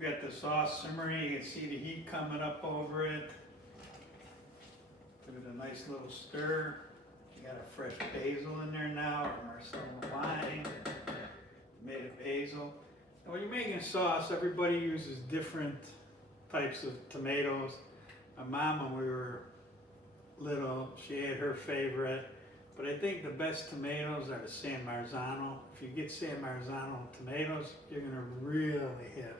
We got the sauce simmering, you can see the heat coming up over it. Give it a nice little stir. You got a fresh basil in there now, or Marcella wine, made of basil. And when you're making sauce, everybody uses different types of tomatoes. My mom, when we were little, she had her favorite, but I think the best tomatoes are the San Marzano. If you get San Marzano tomatoes, you're gonna really have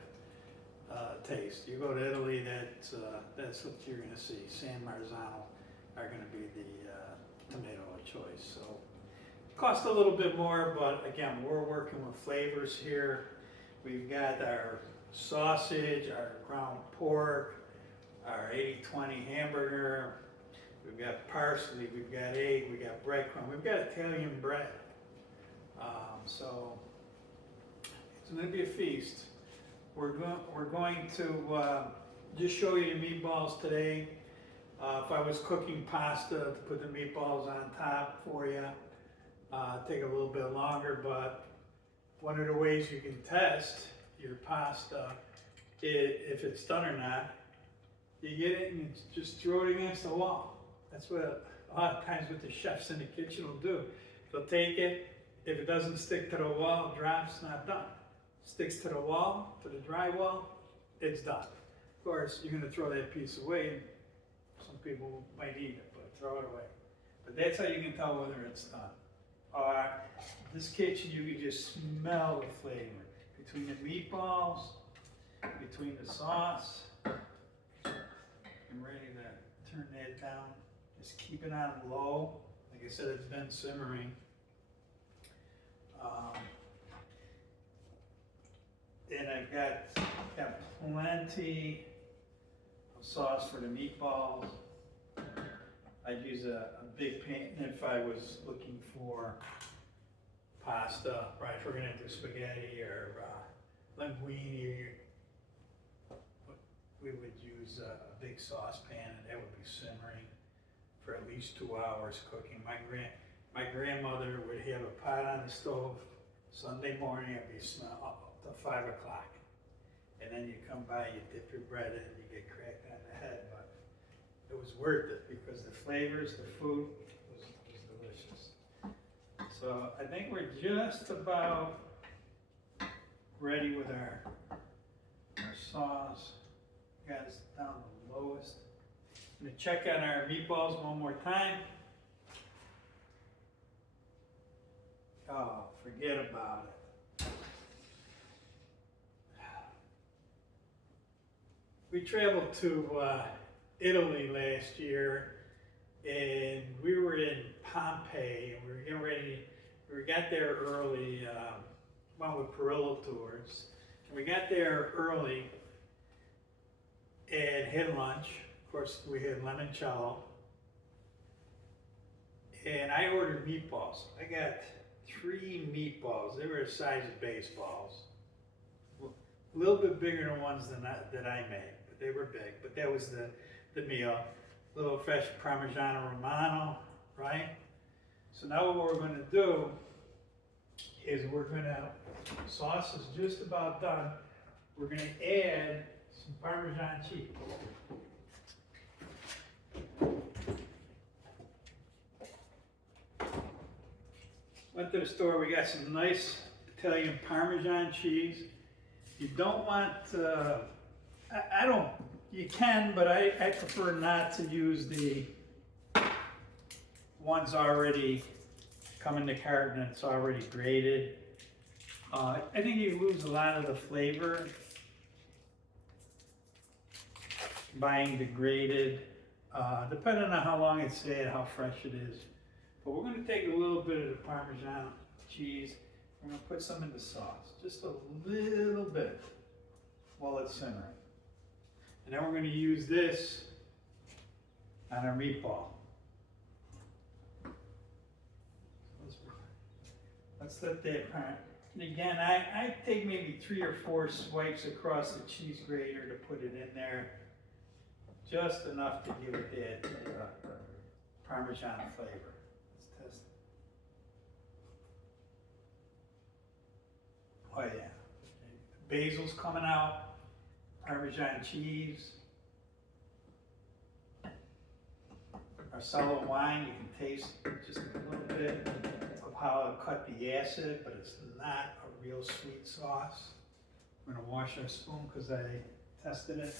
taste. You go to Italy, that's what you're gonna see. San Marzano are gonna be the tomato of choice. So, cost a little bit more, but again, we're working with flavors here. We've got our sausage, our ground pork, our 80-20 hamburger. We've got parsley, we've got egg, we've got breadcrumb, we've got Italian bread. So it's going to be a feast. We're going to just show you the meatballs today. If I was cooking pasta, to put the meatballs on top for you, take a little bit longer, but one of the ways you can test your pasta, if it's done or not, you get it and you just throw it against the wall. That's what a lot of times what the chefs in the kitchen will do. They'll take it, if it doesn't stick to the wall, drops, not done. Sticks to the wall, to the drywall, it's done. Of course, you're gonna throw that piece away. Some people might eat it, but throw it away. But that's how you can tell whether it's done. This kitchen, you can just smell the flavor. Between the meatballs, between the sauce. I'm ready to turn that down. Just keep it on low. Like I said, it's been simmering. And I've got plenty of sauce for the meatballs. I'd use a big pan if I was looking for pasta, right? If we're gonna do spaghetti or linguine, we would use a big saucepan, and that would be simmering for at least 2 hours cooking. My grandmother would have a pot on the stove Sunday morning, it'd be smell up to 5 o'clock. And then you come by, you dip your bread in, you get cracked on the head, but it was worth it because the flavors, the food was delicious. So I think we're just about ready with our sauce. Got us down the lowest. I'm gonna check on our meatballs one more time. Oh, forget about it. We traveled to Italy last year, and we were in Pompeii, and we were getting ready. We got there early. Went with Perillo Tours, and we got there early and had lunch. Of course, we had limoncello, and I ordered meatballs. I got 3 meatballs. They were the size of baseballs. A little bit bigger than ones that I made, but they were big. But that was the meal. A little fresh Parmigiano Romano, right? So now what we're going to do is sauce is just about done. We're going to add some Parmesan cheese. Went to the store, we got some nice Italian Parmesan cheese. You don't want, I don't, you can, but I prefer not to use the ones already come in the carton and it's already grated. I think you lose a lot of the flavor buying the grated, depending on how long it's stayed, how fresh it is. But we're going to take a little bit of the Parmesan cheese. We're going to put some in the sauce, just a little bit while it's simmering. And then we're going to use this on our meatball. Let's let that part. And again, I take maybe 3 or 4 swipes across the cheese grater to put it in there. Just enough to give it that Parmesan flavor. Let's test it. Oh yeah. Basil's coming out. Parmesan cheese, Marsala wine. You can taste just a little bit of how it cut the acid, but it's not a real sweet sauce. I'm gonna wash our spoon because I tested it.